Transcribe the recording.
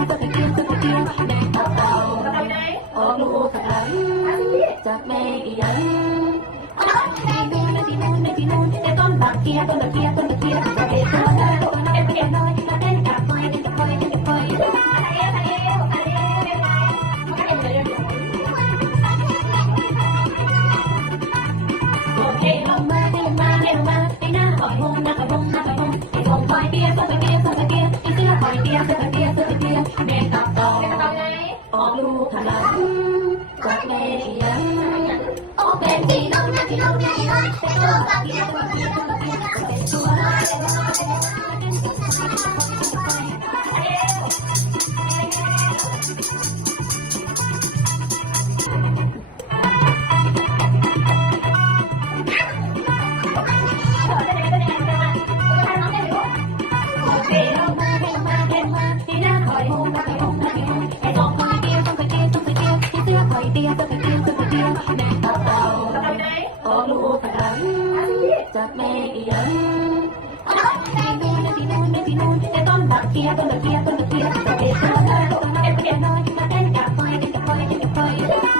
ยตัวเกียวตัวเกียวแดงเต่าเต่าออกลูกกระดังจากแม่อีหยังในดูในที่นู่นในที่นู่นในต้นบักเกียต้นตะเกียต้นตะเกียตัวเด็กตัวน้อยตัวน้อยเอ็นน้อยมาเต้นกับคอยเต้นกับคอยเต้นกับคอยลงมาให้ลงมาให้ลงมาให้หน้าหอยหงหน้ากระบงหน้ากระบงให้ส่งคอยเตี้ยส่งตะเกียส่งตะเกียให้เสื้อคอยเตี้ยเสื้อตะเกียเสื้อตะเกียแม่ตับต่อออกลูกขลังจากแม่อีหยังออกเป็นพี่น้องนะพี่น้องนะพี่น้องเป็นตัวบักเกียตัวเกียตัวเกียเป็นตัวน้อยเตี้ยตัวเตี้ยตัวเตี้ยแม่เต่าเต่าออกลูกกระดังจากแม่อีหยังในดูในที่นู่นในที่นู่นในต้นบักเกียต้นตะเกียต้นตะเกียตัวเด็กตัวน้อยตัวน้อยเอ็นน้อยมาเต้นกับคอยเต้นกับคอยเต้นกับคอย